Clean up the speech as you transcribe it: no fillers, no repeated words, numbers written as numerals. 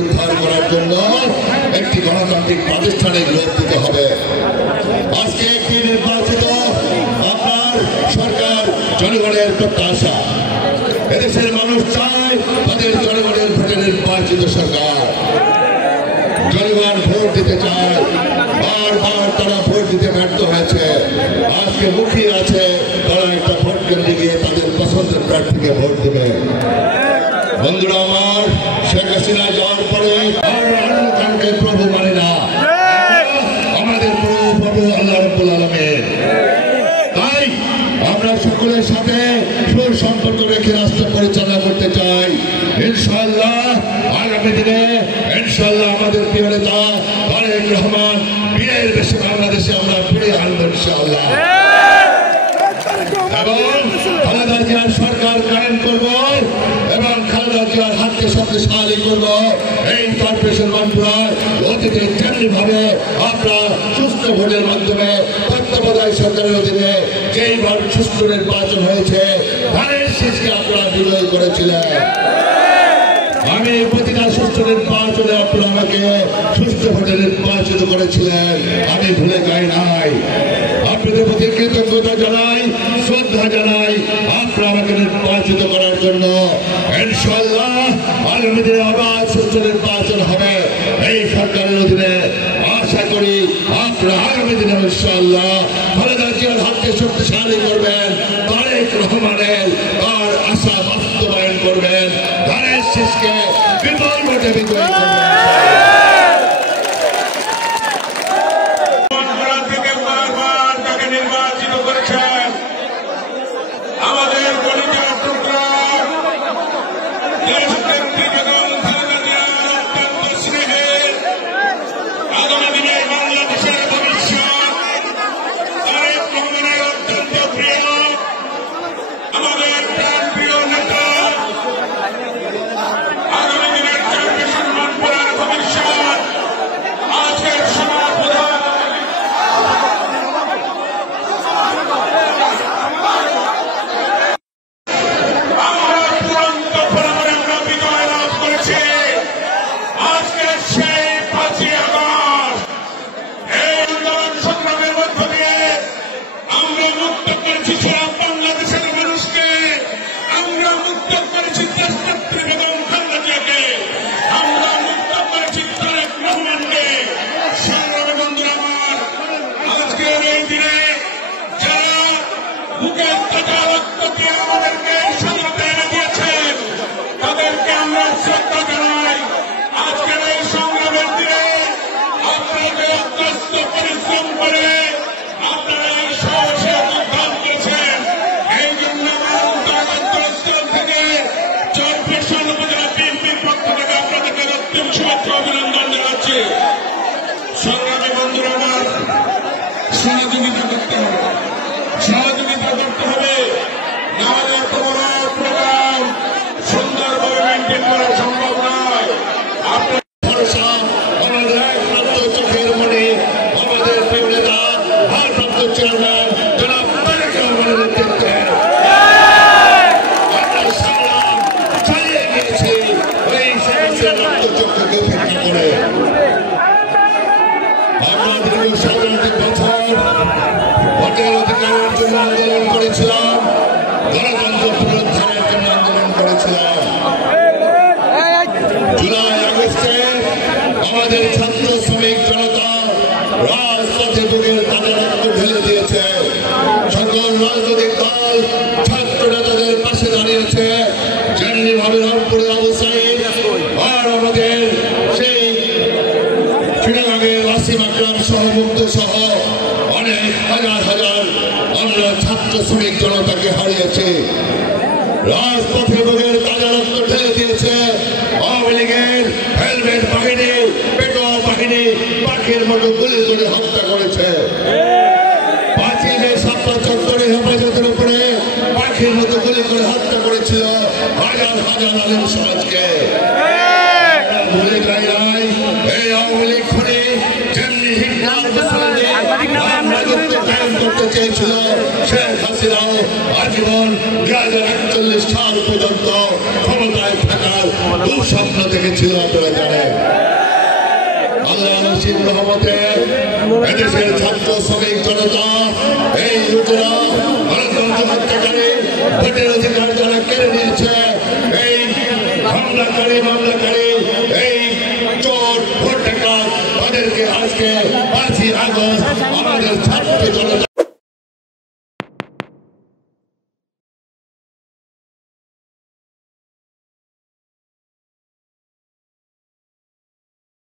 উদ্ধার করার জন্য একটি গণতান্ত্রিক প্রাতিষ্ঠানিক রূপ দিতে হবে। আজকে একটি নির্বাচিত আপনার সরকার জনগণের প্রত্যাশা, এদেশের মানুষ চায় তাদের জনগণের ভোটে নির্বাচিত সরকার। জনগণ ভোট দিতে চায়, বারবার তারা ভোট দিতে ব্যর্থ হয়েছে। আজকে মুখিয়ে আছে তারা একটা ভোট কেন্দ্রে গিয়ে তাদের পছন্দের প্রার্থীকে ভোট দেবে। বন্ধুরা আমার, শেখ হাসিনা যাওয়ার পরে অন্য কাউকে প্রভু মানে না, আমাদের প্রভু আল্লাহ রাব্বুল আলামিন। তাই আমরা সকলের সাথে সুসম্পর্ক রেখে রাষ্ট্র পরিচালনা করতে চাই। ইনশাআল্লাহ আগামী দিনে ইনশাআল্লাহ আমাদের প্রিয় নেতা তারেক রহমান বিয়ের বেশি বাংলাদেশে আমরা ফিরে আনবো ইনশাআল্লাহ, এবং খালেদা জিয়ার সরকার কায়েম করবো এবং খালেদা জিয়ার হাতকে শক্তিশালী করবো। এই কর্পোরেশন মন্ত্রণালয় অতীতে তেমনি ভাবে আপনার সুস্থ ভোটের মাধ্যমে তত্ত্বাবধায়ক সরকারের অধীনে যেইবার সুস্থ নির্বাচন হয়েছে ধানের শীষকে আপনারা বিজয়ী করেছিলেন। আমি প্রতিটা সুস্থ নির্বাচনে আপনারা আমাকে সুস্থ ভোটে নির্বাচিত করেছিলেন, আমি ভুলে যাই নাই। আপনাদের প্রতি কৃতজ্ঞতা জানাই, শ্রদ্ধা জানাই আপনারা আমাকে নির্বাচিত করার জন্য। ইনশাআল্লাহ আগামী দিনে আবার সুস্থ নির্বাচন হবে এই সরকারের অধীনে। আশা করি আপনারা আগামী দিনে ইনশাআল্লাহ খালেদা জিয়ার হাতকে শক্তিশালী করবেন, তারেক রহমানের তার আশা বাস্তবায়ন করবেন, ধানের শীষকে বিপুল ভোটে বিজয়ী করবেন। আমাদের ছাত্র শ্রমিক জনতা রাজপথে বুকের তাদের রক্ত ঢেলে দিয়েছে। সকল রাজনৈতিক দল ছাত্র নেতাদের পাশে দাঁড়িয়েছে। যেমনি ভাবে রংপুরের অবস্থায় আর আমাদের সেই চিটাগাংয়ের ওয়াসিম আকরাম সহ মুক্ত সহ অনেক হাজার হাজার আমরা ছাত্র শ্রমিক জনতাকে হারিয়েছে। রাজপথে বুকের তাদের রক্ত ঢেলে দিয়েছে আওয়ামী লীগের হেলমেট বাহিনী, পেটোয়া বাহিনী পাখির মতো গুলি করে হত্যা করেছে। 5ই মে শাপলা চত্বরে হেফাজতের উপরে পাখির মতো গুলি করে হত্যা করেছিল হাজার হাজার আলেম সমাজকে। ভুলে যাই নাই এই আওয়ামী লীগ খুনি যেমনি হিটলার রাজত্ব কায়েম করতে চেয়েছিল, শেখ হাসিনাও আজীবন 2041 সাল পর্যন্ত ক্ষমতায় থাকার দুঃস্বপ্ন দেখেছিল। আপনারা জানেন আল্লাহ নসিব রহমতে এদেশের ছাত্র শ্রমিক জনতা এই লোকেরা গণতন্ত্র হত্যাকারী ভোটের অধিকার যারা কেড়ে নিয়েছে এই মামলাকারী এই চোর ভোট ডাকাত তাদেরকে আজকে 5ই আগস্ট আমাদের ছাত্র জনতা